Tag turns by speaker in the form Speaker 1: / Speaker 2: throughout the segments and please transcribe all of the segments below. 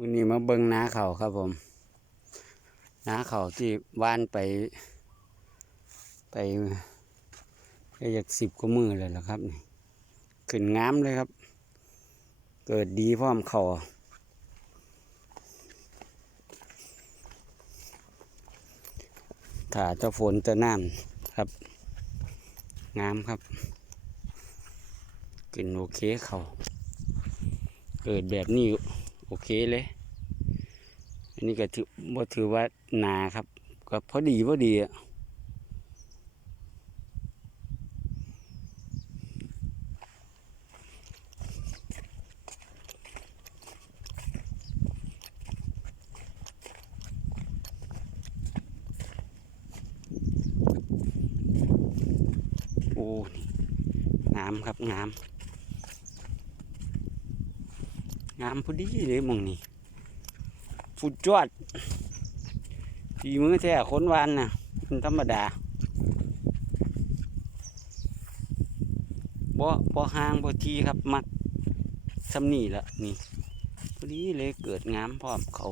Speaker 1: วันนี้มาเบิ่งน้าเขาครับผมน้าเขาที่ว่านไป ไปได้จากสิบกว่ามือเลยล่ะครับนี่ขึ้นงามเลยครับ เกิดดีพร้อมเขาถ้าจะฝนจะน้ำครับ งามครับขึ้นโอเคเขาเกิดแบบนี้ เคเลย อันนี้ก็ถือว่าถือว่านาครับ ก็พอดีพอดีอะโอ้งามครับงาม งามพอดีเลยมองนี่ฟุดจอดฝีมือแท้คนวานนะมันธรรมดาบ่บ่ห่างบ่ทีครับ มักสำนี่ละนี่พอดีเลยเกิดงามพร้อมเขา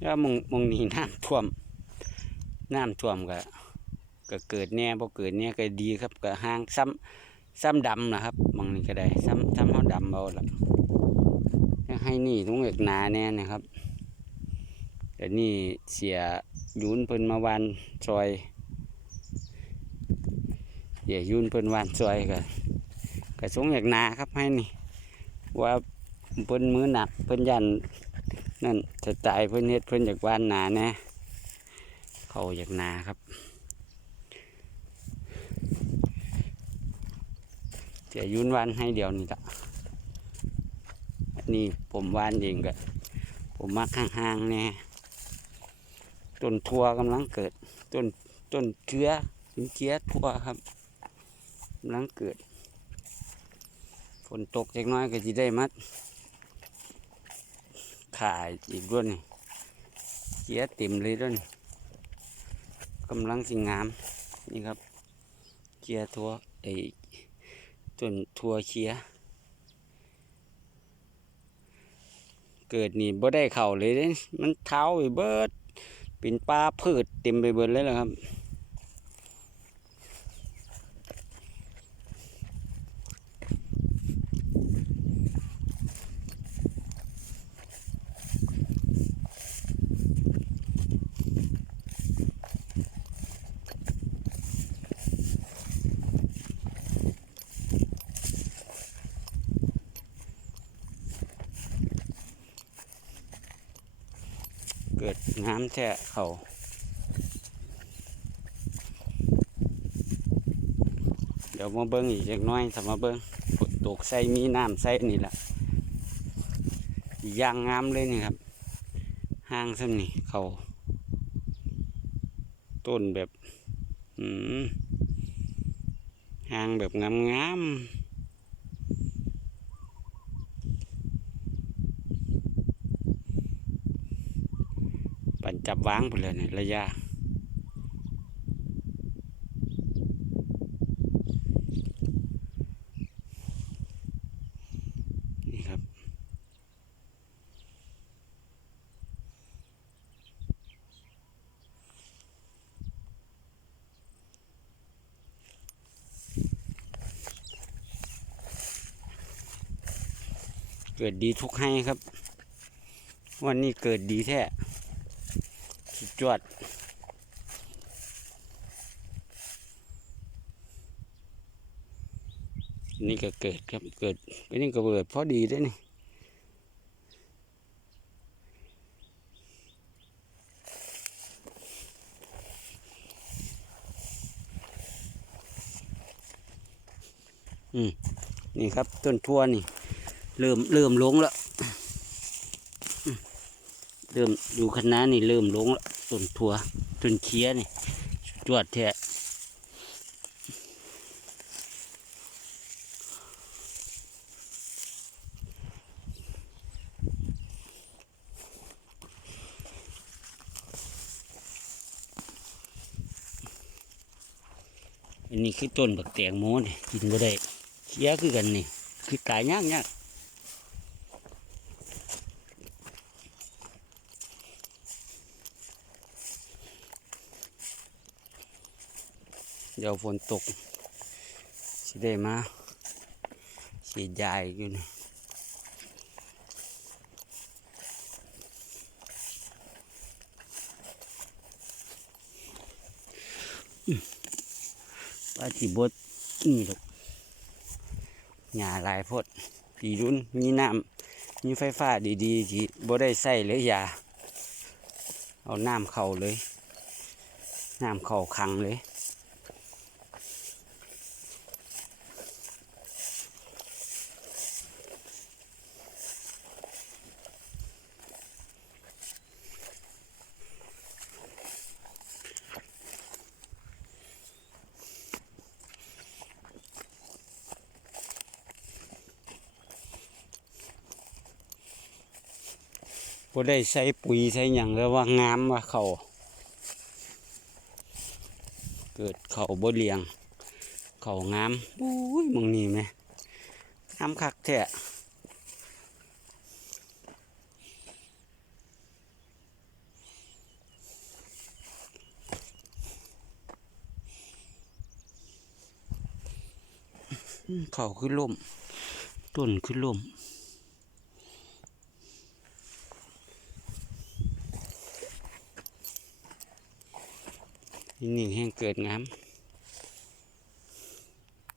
Speaker 1: แล้วมองมองนี่น้ำท่วมน้ำท่วมก็ก็เกิดแน่บ่เกิดแน่ก็ดีครับก็ห่างซ้ำ ซ้ำดำนะครับมองนี่ก็ได้ซ้ำซ้ำเขาดำเอาละให้นี่ต้องเอกนาแน่นะครับแต่นี่เสียยุนเพิ่นมาวานซอยเสียยุนเพิ่นวานซอยก็ก็สงเอกนาครับให้นี่ ว่าเพิ่นมือหนักเพิ่นยันนั่นจะตายเพิ่นเฮ็ดเพิ่นอยากวานหนาแน่เขาอยากนาครับ เสียยุนวานให้เดียวนี่ละอันนี้ผมวานเองก็ผมมักห่างๆแน่ต้นทัวกำลังเกิดต้นต้นเชื้อต้นเชื้อทัวครับกำลังเกิดฝนตกเล็กน้อยก็จะได้มัดขายอีกด้วยนี่เชื้อเต็มเลยด้วยนี่กำลังสิงามนี่ครับเชียร์ทัวไอ้ จนทัวเคียเกิดนี่บ่ได้เข่าเลยเด้มันเท้าไปเบิดเป็นปลาพืชเต็มไปเบิดเลยนะครับ เกิดน้ำแท้เขาเดี๋ยวมาเบิ้งอีกเล็กน้อยถ้ามาเบิ้งฝนตกใส่มีน้ำใส่นี่แหละย่างงามเลยนี่ครับ ห้างซ้ำนี่เขาต้นแบบห้างแบบงามๆ ปันจับวางไปเลยเนี่ยระยะนี่ครับ เกิดดีทุกให้ครับ วันนี้เกิดดีแท้ สุดยอดนี่ก็เกิดครับเกิดอันนี้ก็เกิดพอดีด้วยนี่อืมนี่ครับต้นทั่วนี่ เริ่มเริ่มลงแล้ว เริ่มอยู่คณะนี่เริ่มลงแล้วต้นทั่วต้นเคี้ยนี่สุดยอดแท้อันนี้คือต้นบักแตงโมนี่กินก็ได้เคี้ยคือกันนี่ คือตายยากยาก เดี๋ยวฝนตกสิได้มาสีดยาอีกอยู่นี่อืมว่าจีบดนี่หรอกหญ้าหลายพดปีรุ่นมีน้ำมีไฟฟ้าดีๆที่บ่ได้ใส่เลยยาเอาน้ำเข้าเลย น้ำเข้าขังเลย บ่ได้ใส่ปุ๋ยใส่หยังแล้วว่างามว่าเขาเกิดเขาบ่เลียง เขางามบุ้ยมึงนี่ไหมงามคักแท้อืมเขาคือล่มต้นคือล่ม นิ่งแห้งเกิดงาม